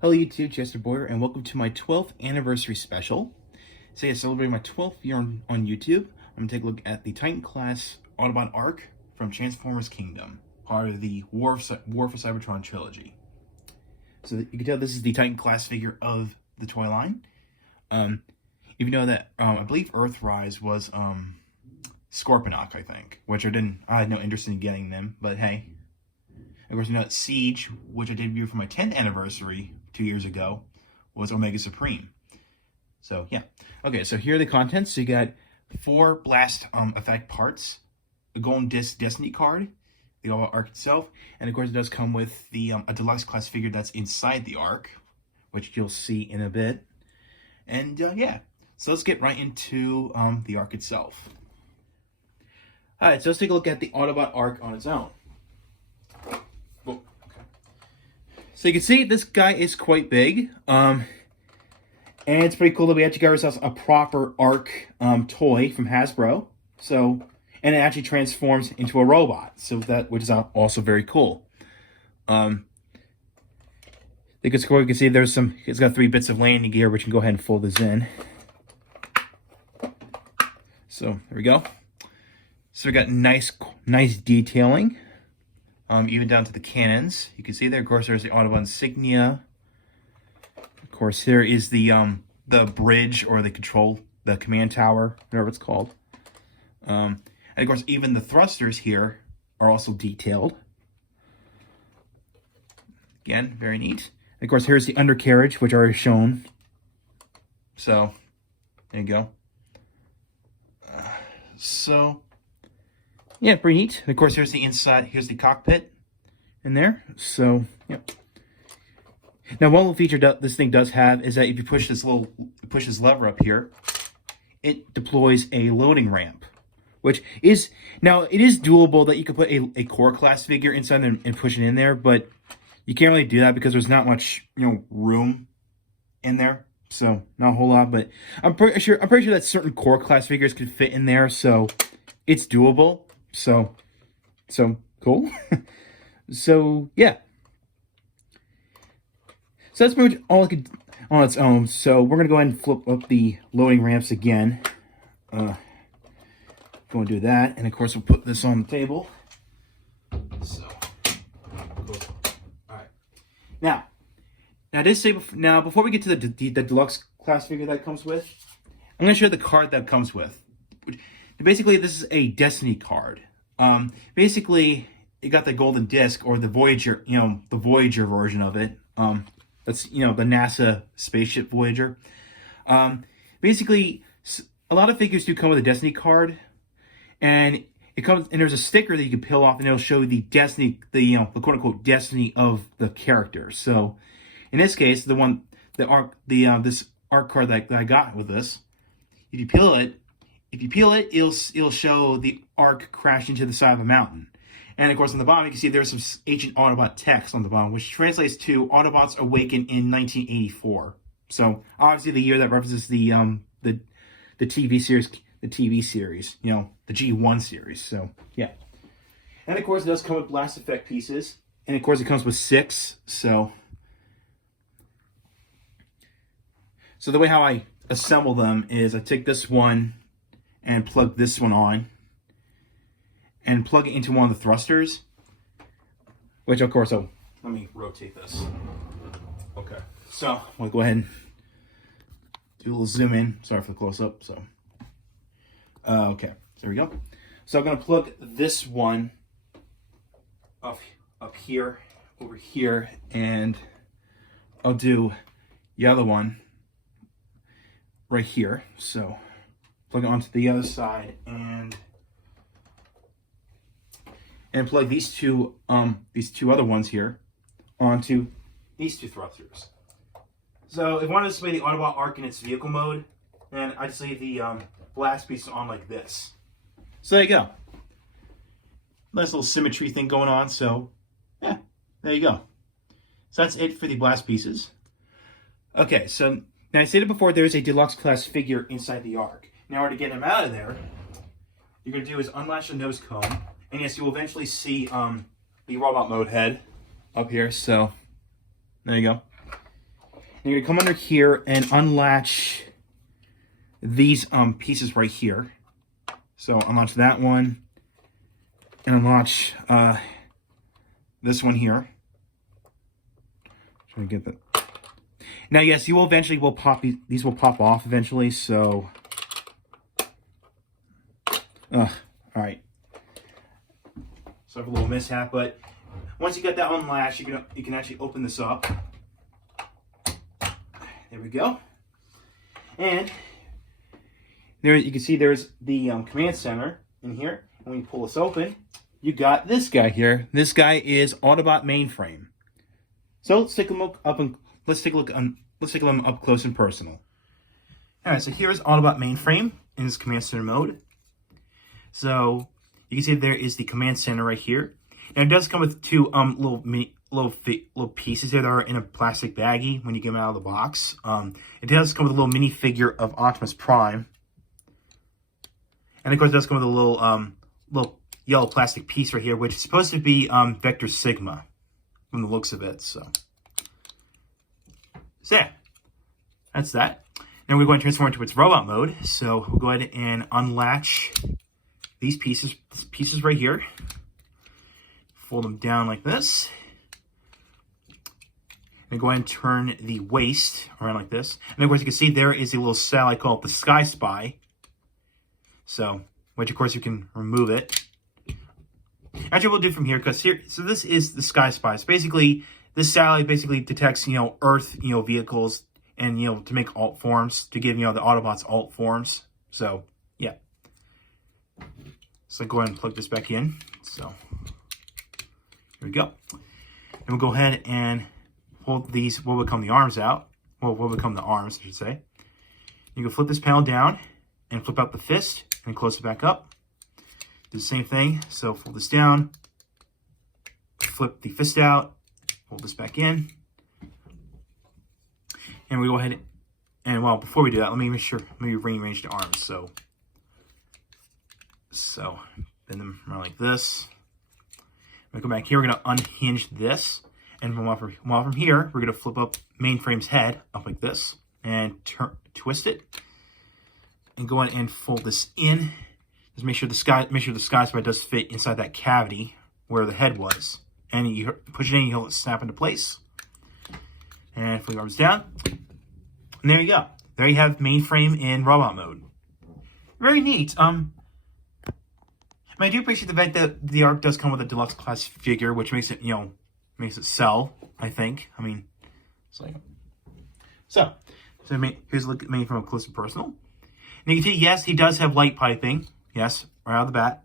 Hello YouTube, Chester Boyer, and welcome to my 12th anniversary special. Today I celebrate my 12th year on YouTube. I'm going to take a look at the Titan class Autobot Ark from Transformers Kingdom, part of the War for Cybertron trilogy. So you can tell this is the Titan class figure of the toy line. If you know that, I believe Earthrise was Scorponok, I think, which I had no interest in getting them, but hey. Of course, you know that Siege, which I debuted for my 10th anniversary 2 years ago, was Omega Supreme. So, yeah. Okay, so here are the contents. So you got 4 blast effect parts, a golden disc Destiny card, the Autobot Ark itself, and of course it does come with the a deluxe class figure that's inside the Ark, which you'll see in a bit. And yeah, so let's get right into the Ark itself. Alright, so let's take a look at the Autobot Ark on its own. So you can see this guy is quite big, and it's pretty cool that we actually got ourselves a proper Ark toy from Hasbro. So, and it actually transforms into a robot, so which is also very cool. I think it's cool. You can see it's got 3 bits of landing gear, which can go ahead and fold this in. So there we go. So we got nice detailing. Even down to the cannons. You can see there, of course, there's the Autobot insignia. Of course, there is the bridge or the command tower, whatever it's called. And of course, even the thrusters here are also detailed. Again, very neat. And of course, here's the undercarriage, which I already shown. So, there you go. Yeah, pretty neat. And of course, here's the inside. Here's the cockpit in there. So, yep. Now, one little feature this thing does have is that if you push this lever up here, it deploys a loading ramp, which is it is doable that you could put a core class figure inside there and push it in there, but you can't really do that because there's not much room in there. So, not a whole lot. But I'm pretty sure that certain core class figures could fit in there, so it's doable. So cool. So yeah. So that's pretty much all it could on its own. So we're gonna go ahead and flip up the loading ramps again. Go and do that, and of course we'll put this on the table. So cool. All right. Now I did say before we get to the deluxe class figure that comes with, I'm gonna show you the card that comes with. Basically, this is a Destiny card. Basically, you got the golden disc or the Voyager, the Voyager version of it. That's the NASA spaceship Voyager. Basically, a lot of figures do come with a Destiny card, and there's a sticker that you can peel off, and it'll show you the Destiny, the quote unquote Destiny of the character. So, in this case, this Ark card that I got with this, if you peel it, it'll show the Ark crash into the side of a mountain. And of course, on the bottom, you can see there's some ancient Autobot text on the bottom, which translates to Autobots Awakened in 1984. So obviously, the year that references the TV series, the G1 series. So yeah. And of course, it does come with blast effect pieces, and of course, it comes with 6. So the way how I assemble them is I take this one and plug this one on and plug it into one of the thrusters, which of course, let me rotate this. Okay, so I'm gonna go ahead and do a little zoom in. Sorry for the close-up. So okay, there we go. So I'm gonna plug this one up here, over here, and I'll do the other one right here. So plug it onto the other side and plug these two other ones here onto these 2 thrusters. So if I want to display the Autobot Ark in its vehicle mode, then I just leave the blast piece on like this. So there you go. Nice little symmetry thing going on. So yeah, there you go. So that's it for the blast pieces. Okay, so now I stated before there's a deluxe class figure inside the Ark. Now, to get him out of there, you're going to do is unlatch the nose cone, and yes, you will eventually see the robot mode head up here. So there you go. You're going to come under here and unlatch these pieces right here. So unlatch that one and unlatch this one here. Trying to get that. Now, yes, you will eventually pop these will pop off eventually. So, all right. So I have a little mishap, but once you get that unlatched, you can actually open this up. There we go. And there you can see there's the command center in here. And when you pull this open, you got this guy here. This guy is Autobot Mainframe. So let's take a look up and let's take a look up close and personal. All right, so here's Autobot Mainframe in his command center mode. So you can see there is the command center right here. Now it does come with two little pieces here that are in a plastic baggie when you get them out of the box. It does come with a little mini figure of Optimus Prime. And of course it does come with a little yellow plastic piece right here, which is supposed to be Vector Sigma from the looks of it. So yeah, that's that. Now we're going to transform into its robot mode. So we'll go ahead and unlatch these pieces right here. Fold them down like this. And go ahead and turn the waist around like this. And of course you can see there is a little satellite called the Sky Spy. So, which of course you can remove it. Actually, we'll do from here because here. So this is the Sky Spy. So basically, this satellite basically detects Earth vehicles and to make alt forms to give the Autobots alt forms. So yeah. So go ahead and plug this back in. So here we go. And we'll go ahead and hold these. What will become the arms out? Well, what will become the arms, I should say. You can flip this panel down and flip out the fist and close it back up. Do the same thing. So fold this down, flip the fist out, hold this back in. And we go ahead and, well, before we do that, let me rearrange the arms. So bend them around like this. When we go back here, we're going to unhinge this. And from here, we're going to flip up Mainframe's head up like this and twist it. And go ahead and fold this in. Just make sure the Sky Spy does fit inside that cavity where the head was. And you push it in, you'll snap into place. And flip the arms down. And there you go. There you have Mainframe in robot mode. Very neat. I do appreciate the fact that the Ark does come with a deluxe class figure, which makes it, makes it sell, I think. I mean, it's like... So here's a look at Mainframe up close and personal. And you can see, yes, he does have light piping. Yes, right out of the bat.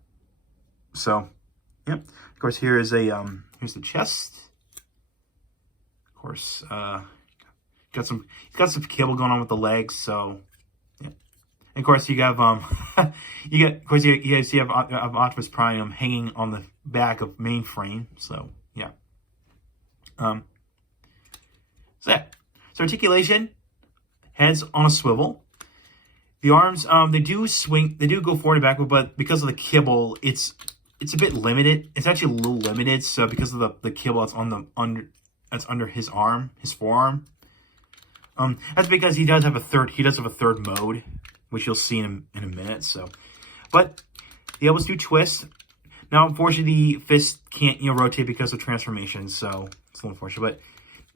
So, yep. Of course, here is here's the chest. Of course, he's got some cable going on with the legs. So, yeah. And of course, you have you have Optimus Prime hanging on the back of Mainframe. So, yeah. So articulation, heads on a swivel. The arms, they do go forward and backward, but because of the kibble, it's a bit limited. It's actually a little limited, so because of the kibble that's that's under his arm, his forearm. That's because he does have a third mode, which you'll see in a minute. So, but the elbows do twist. Now, unfortunately, the fist can't rotate because of transformation, so it's a little unfortunate. But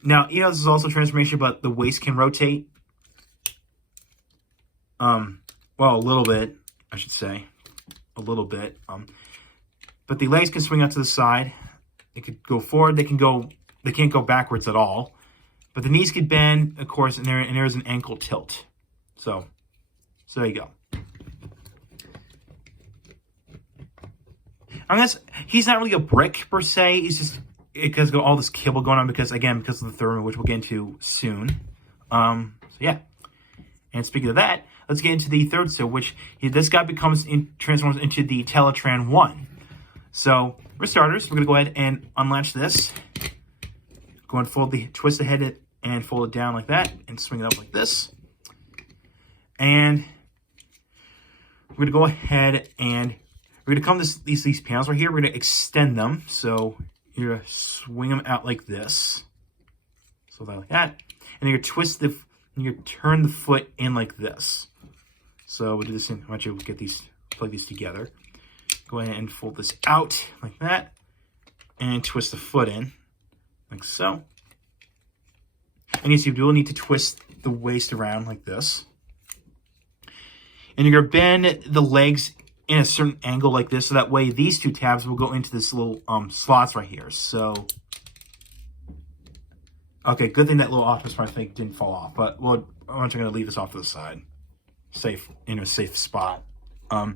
now, this is also transformation, but the waist can rotate. Well, a little bit, I should say. A little bit. But the legs can swing out to the side. They could go forward. They can't go backwards at all. But the knees could bend, of course, and there's an ankle tilt. So there you go. I mean, he's not really a brick, per se. He's just, because of all this kibble going on, because of the third one, which we'll get into soon. So yeah. And speaking of that, let's get into the third suit, which this guy transforms into the Teletran 1. So, for starters, we're going to go ahead and unlatch this. Go and twist the head and fold it down like that, and swing it up like this. And we're going to go ahead and we're going to come these panels right here. We're going to extend them. So, you're going to swing them out like this. So like that. And you're gonna you're gonna turn the foot in like this. So we'll do this in, I want you to get these, plug these together. Go ahead and fold this out like that. And twist the foot in, like so. And you see, you will need to twist the waist around like this. And you're gonna bend the legs in a certain angle like this, so that way these two tabs will go into this little slots right here. So, okay, good thing that little Optimus Prime thing didn't fall off. But well, I'm just gonna leave this off to the side, safe in a safe spot. Now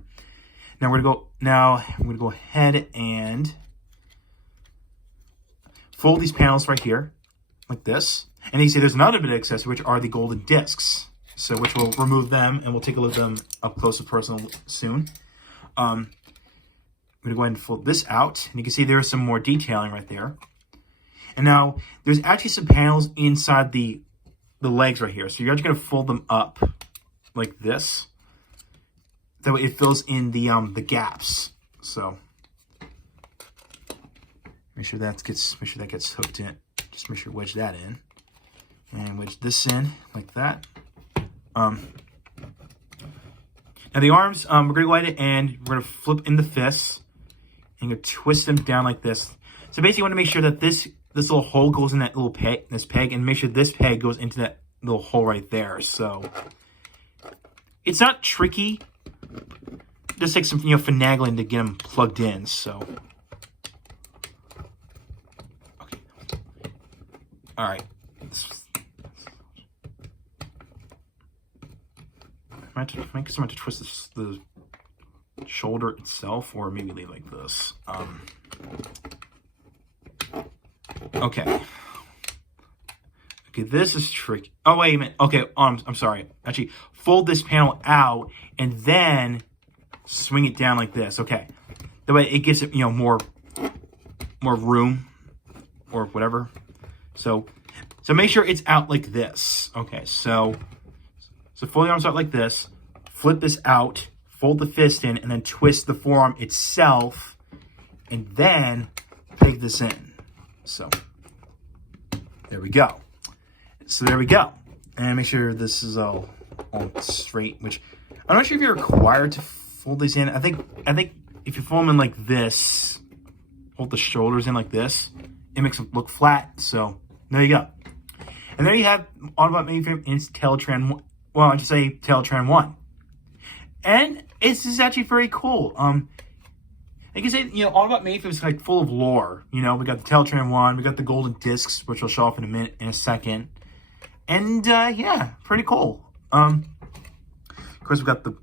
we're gonna go ahead and fold these panels right here, like this. And you see there's another bit of accessory, which are the golden discs. So which we'll remove them, and we'll take a look at them up close and personal soon. I'm going to go ahead and fold this out. And you can see there's some more detailing right there. And now there's actually some panels inside the legs right here. So you're actually going to fold them up like this. That way it fills in the gaps. So make sure that gets hooked in. Just make sure you wedge that in. And wedge this in like that. Now the arms, we're going to go ahead and we're going to flip in the fists. And you're going to twist them down like this. So basically you want to make sure that this little hole goes in that little peg, and make sure this peg goes into that little hole right there. So it's not tricky. Just takes some, finagling to get them plugged in. So, okay. All right. I might just want to twist the shoulder itself, or maybe leave like this. Okay. Okay, this is tricky. Oh, wait a minute. Okay, I'm sorry. Actually, fold this panel out and then swing it down like this. Okay. That way it gives it, more room or whatever. So make sure it's out like this. Okay, so fold the arms out like this, flip this out, fold the fist in, and then twist the forearm itself, and then peg this in. So there we go. And make sure this is all straight, which I'm not sure if you're required to fold these in. I think if you fold them in like this, hold the shoulders in like this, it makes them look flat. So there you go. And there you have Autobot Mainframe in Teletran 1. Well, I should say Teletran 1. And this is actually very cool. Like I say, Autobot Mainframe is like full of lore. We got the Teletran 1, we got the golden discs, which will show off in a second. And yeah, pretty cool. Of course, we got the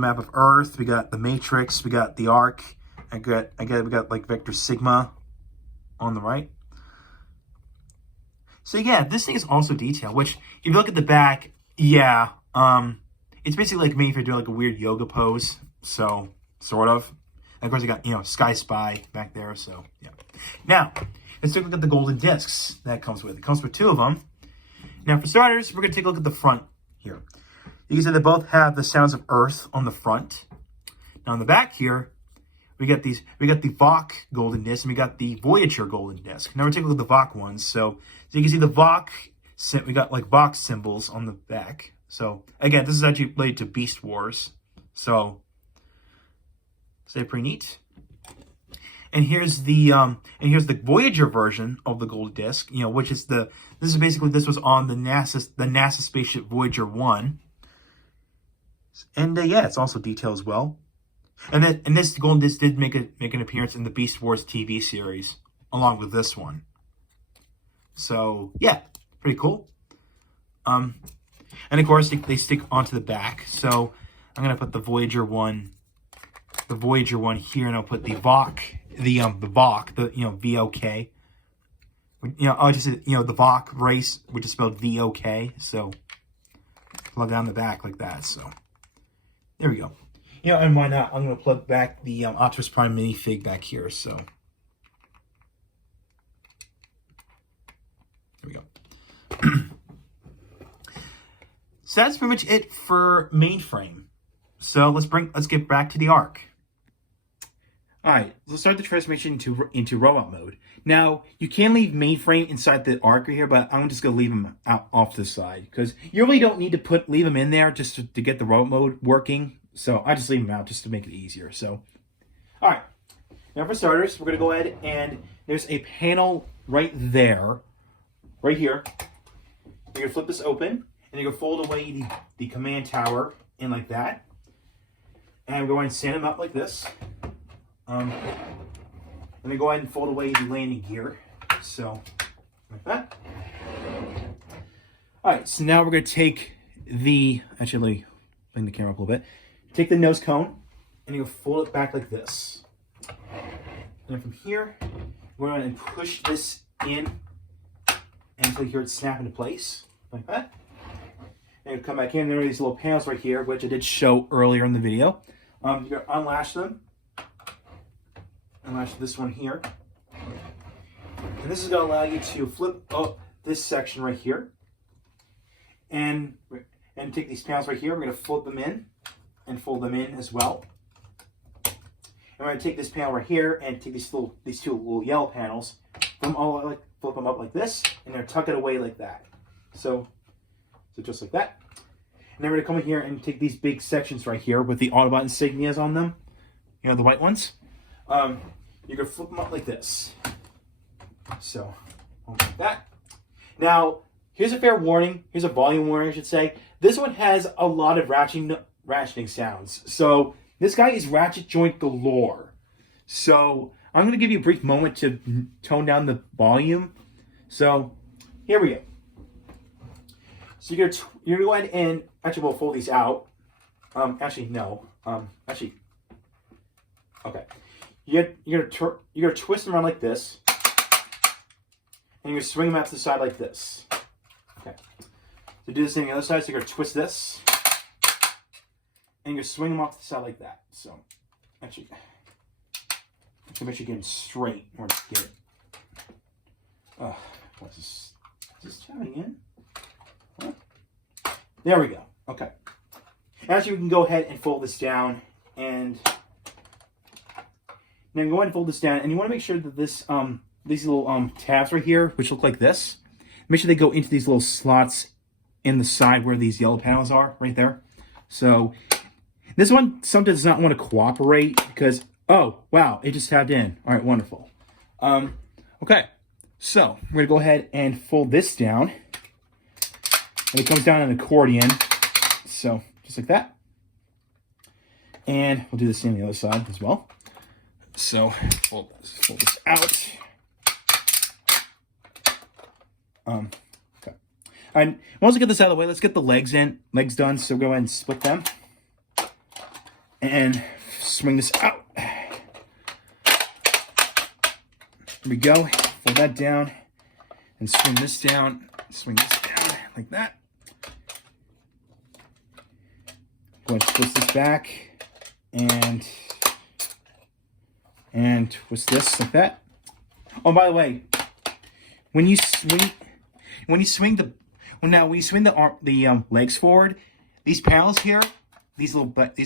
map of Earth, we got the Matrix, we got the Ark. We got like Vector Sigma on the right. So yeah, this thing is also detailed, which if you look at the back, yeah, it's basically like Mainframe doing like a weird yoga pose. So sort of. And of course, you got Sky Spy back there. So yeah. Now let's take a look at the golden discs that comes with. It comes with 2 of them. Now for starters, we're gonna take a look at the front here. You can see they both have the Sounds of Earth on the front. Now on the back here, we got the Vok golden disc and we got the Voyager golden disc. Now we're taking a look at the Vok ones. So you can see the Vok. We got like Vok symbols on the back. So again, this is actually related to Beast Wars. So pretty neat. And here's the Voyager version of the gold disc. Which is this was on the NASA spaceship Voyager 1. And yeah, it's also detailed as well. And this golden disc did make an appearance in the Beast Wars TV series along with this one. So yeah. Pretty cool. And of course they stick onto the back. So I'm gonna put the Voyager one here, and I'll put the Vok, the VOK. I'll just say, the Vok race, which is spelled VOK. So plug down the back like that. So there we go. And why not? I'm gonna plug back the Optimus Prime minifig back here. So there we go. So that's pretty much it for Mainframe. So let's get back to the Ark. All right, let's start the transformation into robot mode. Now, you can leave mainframe inside the Ark right here, but I'm just going to leave them out off to the side because you really don't need to leave them in there just to get the robot mode working. So I just leave them out just to make it easier. So, all right. Now for starters, we're going to go ahead and there's a panel right there, right here. You're going to flip this open and you're going to fold away the command tower in like that. And we're going to stand them up like this. And then go ahead and fold away the landing gear. So, like that. Alright, so now we're going to take actually, let me bring the camera up a little bit. Take the nose cone, and you're going to fold it back like this. And then from here, we're going to push this in until you hear it snap into place, like that. And you come back in, there are these little panels right here, which I did show earlier in the video. You're going to unlash them. Unlash this one here. And this is going to allow you to flip up this section right here. And take these panels right here. We're going to flip them in and fold them in as well. And we're going to take this panel right here and take these two little yellow panels, flip them up like this, and then tuck it away like that. So just like that. And then we're going to come in here and take these big sections right here with the Autobot insignias on them. You know, the white ones. You're going to flip them up like this. So, like that. Now, here's a fair warning. Here's a volume warning, I should say. This one has a lot of ratcheting sounds. So, this guy is ratchet joint galore. So, I'm going to give you a brief moment to tone down the volume. So, here we go. So, you're going to go ahead and, actually, we'll fold these out. Actually, no. Okay. You're gonna twist them around like this, and you're gonna swing them out to the side like this. Okay. To do the same on the other side, so you're gonna twist this, and you're gonna swing them off to the side like that. So, actually make sure you get them straight. Or get it. What's this? Is this tapping in? What? There we go. Okay. Actually, we can go ahead and fold this down and. Then go ahead and fold this down, and you want to make sure that these little tabs right here, which look like this, make sure they go into these little slots in the side where these yellow panels are, right there. So this one sometimes does not want to cooperate because, oh, wow, it just tabbed in. All right, wonderful. Okay, so we're going to go ahead and fold this down, and it comes down in an accordion, so just like that. And we'll do the same on the other side as well. So, fold this out. Okay. And once we get this out of the way, let's get the legs done. So go ahead and split them. And swing this out. There we go. Fold that down. And swing this down. Swing this down like that. Go ahead and twist this back. And twist this like that. Oh, by the way, when you swing the legs forward, these panels here, these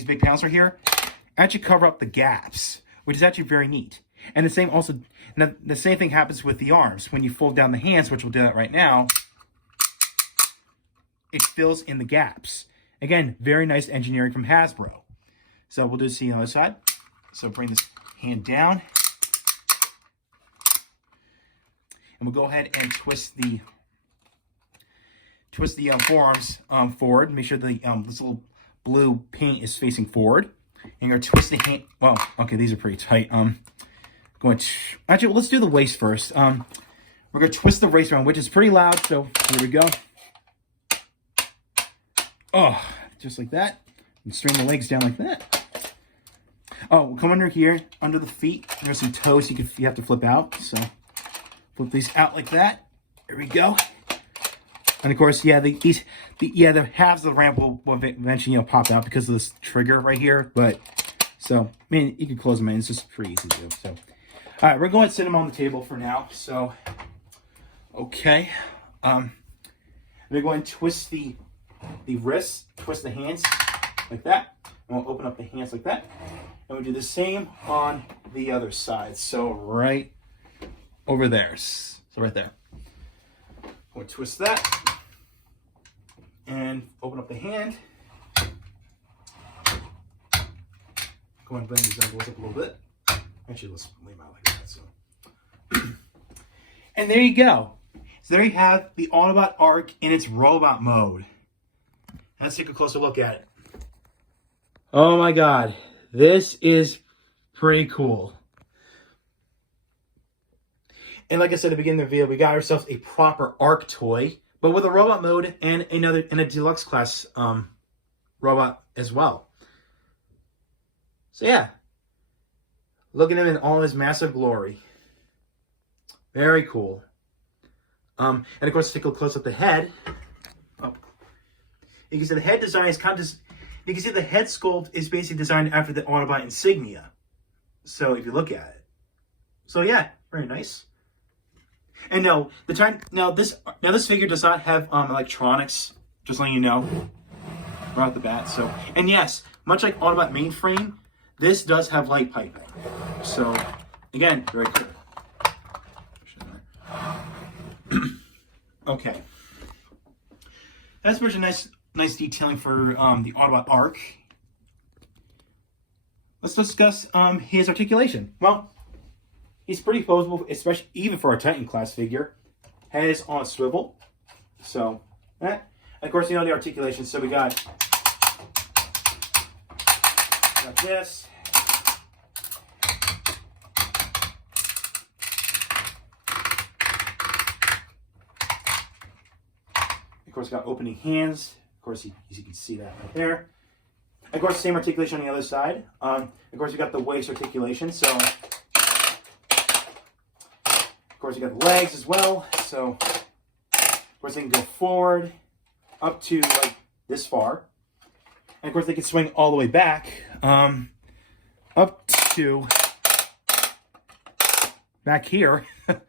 big panels right here, actually cover up the gaps, which is actually very neat. And the same thing happens with the arms. When you fold down the hands, which we'll do that right now, it fills in the gaps. Again, very nice engineering from Hasbro. So we'll do the other side. So bring this hand down, and we'll go ahead and twist the forearms forward. Make sure the this little blue paint is facing forward. And you're gonna twist the hand. Well, okay, these are pretty tight. Actually, let's do the waist first. We're gonna twist the waist around, which is pretty loud. So here we go. Oh, just like that. And string the legs down like that. Oh, we'll come under here, under the feet. There's some toes you have to flip out. So flip these out like that. There we go. And of course, yeah, the halves of the ramp will eventually pop out because of this trigger right here. But so I mean, you can close them in. It's just pretty easy to do. So all right, we're going to sit them on the table for now. So okay, we're going to twist the wrists, twist the hands like that. we'll open up the hands like that. And we'll do the same on the other side. So right over there. So right there. We'll twist that. And open up the hand. Go and blend these angles up a little bit. Actually, let's leave them out like that. So. And there you go. So there you have the Autobot Ark in its robot mode. Let's take a closer look at it. Oh my god. This is pretty cool. And like I said at the beginning of the video, we got ourselves a proper Ark toy, but with a robot mode and a deluxe class robot as well. So yeah, look at him in all his massive glory. Very cool. And of course, take a close up the head. Oh. You can see the head design is kind of you can see the head sculpt is basically designed after the Autobot insignia. So if you look at it, so yeah, very nice. And no, this figure does not have electronics. Just letting you know right off the bat. So, and yes, much like Autobot Mainframe, this does have light piping. So again, very cool. Okay, that's pretty nice detailing for the Autobot Ark. Let's discuss his articulation. Well, he's pretty posable, especially even for a Titan class figure. Head is on a swivel, so that. And of course, you know the articulation. So we got this. Of course, got opening hands. Of course, as you can see that right there. Of course, same articulation on the other side. Of course, you got the waist articulation. So, of course, you got the legs as well. So, of course, they can go forward up to like this far. And of course, they can swing all the way back up to back here. Yeah,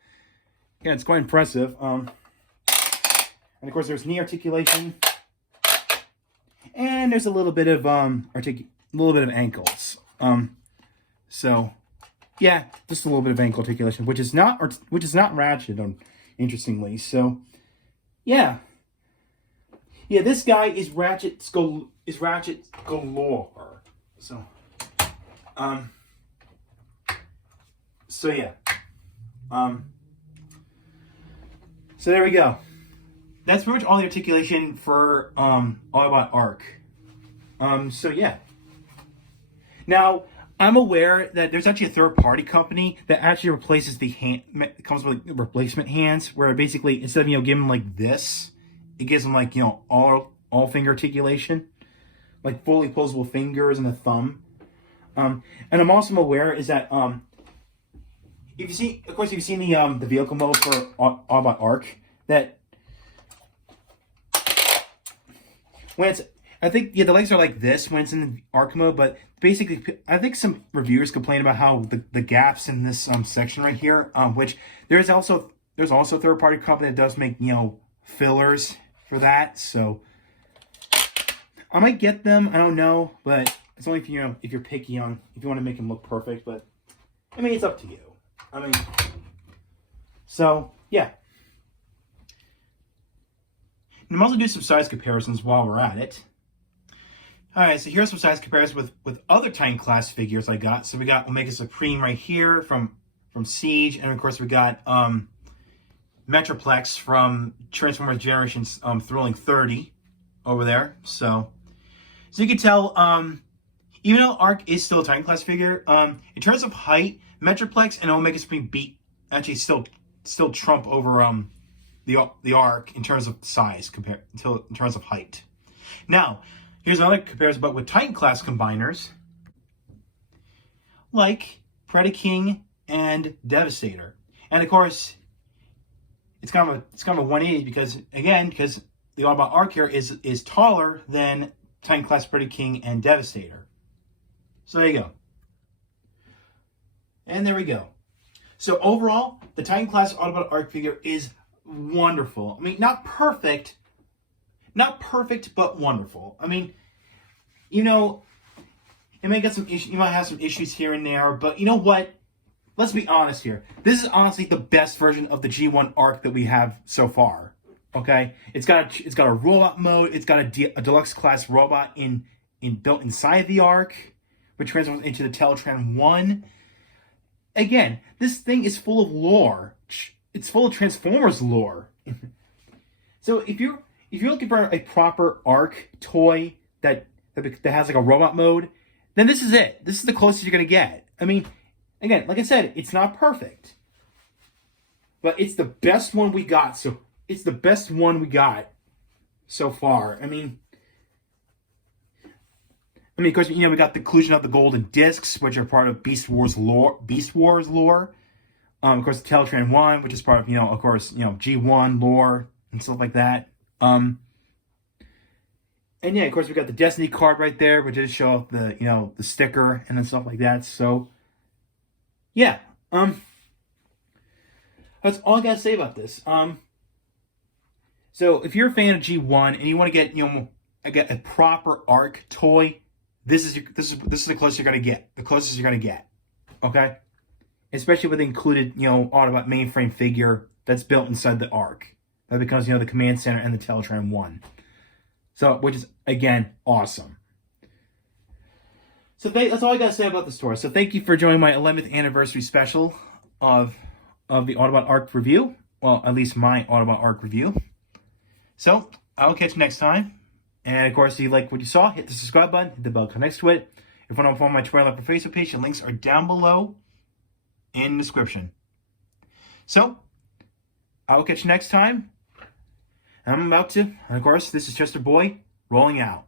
it's quite impressive. And of course, there's knee articulation, and there's a little bit of ankles. So yeah, just a little bit of ankle articulation, which is not ratchet, interestingly. So yeah, this guy is ratchet galore. So so yeah, so there we go. That's pretty much all the articulation for Autobot Ark. So yeah. Now, I'm aware that there's actually a third-party company that actually replaces the hand, comes with replacement hands, where basically instead of giving them like this, it gives them like all finger articulation, like fully posable fingers and a thumb. And I'm also aware is that if you've seen the vehicle mode for Autobot Ark, that when it's, I think, the legs are like this when it's in the Ark mode, but basically, I think some reviewers complain about how the gaps in this section right here, which there's also a third-party company that does make, fillers for that, so I might get them, I don't know, but it's only if, if you're picky on, if you want to make them look perfect, but, I mean, it's up to you. I mean, so, yeah. And I'm also do some size comparisons while we're at it. Alright, so here's some size comparisons with other Titan class figures I got. So we got Omega Supreme right here from Siege, and of course we got Metroplex from Transformers Generations Thrilling 30 over there. So you can tell, even though Ark is still a Titan class figure, in terms of height, Metroplex and Omega Supreme actually still trump over the Ark in terms of size in terms of height. Now, here's another comparison, but with Titan class combiners, like Predaking and Devastator. And of course, it's kind of a 180 because the Autobot Ark here is taller than Titan class Predaking and Devastator. So there you go. And there we go. So overall, the Titan class Autobot Ark figure is wonderful. I mean, not perfect, but wonderful. I mean, It may get some issues. You might have some issues here and there, but you know what? Let's be honest here. This is honestly the best version of the G1 Ark that we have so far. Okay, it's got a robot mode. It's got a deluxe class robot in built inside the Ark, which transforms into the Teletran 1. Again, this thing is full of lore. It's full of Transformers lore. So if you're looking for a proper Ark toy that has like a robot mode, then this is it. This is the closest you're gonna get. I mean, again, like I said, it's not perfect, but it's the best one we got. So it's the best one we got so far. I mean, of course, we got the inclusion of the golden discs, which are part of Beast Wars lore. Of course, the Teletran 1, which is part of, G1 lore and stuff like that. And yeah, of course, we got the Destiny card right there, which does show off the, the sticker and then stuff like that. So, yeah. That's all I gotta say about this. So if you're a fan of G1 and you want to get, a proper Ark toy, this is the closest you're gonna get. The closest you're gonna get. Okay? Especially with the included, Autobot Mainframe figure that's built inside the Ark. That becomes, the Command Center and the Teletran 1. So, which is, again, awesome. So that's all I got to say about the store. So thank you for joining my 11th anniversary special of the Autobot Ark review. Well, at least my Autobot Ark review. So, I'll catch you next time. And, of course, if you like what you saw, hit the subscribe button, hit the bell next to it. If you want to follow my Twitter or Facebook page, the links are down below in the description. So, I will catch you next time. I'm about to. And of course, this is Chester Boy, rolling out.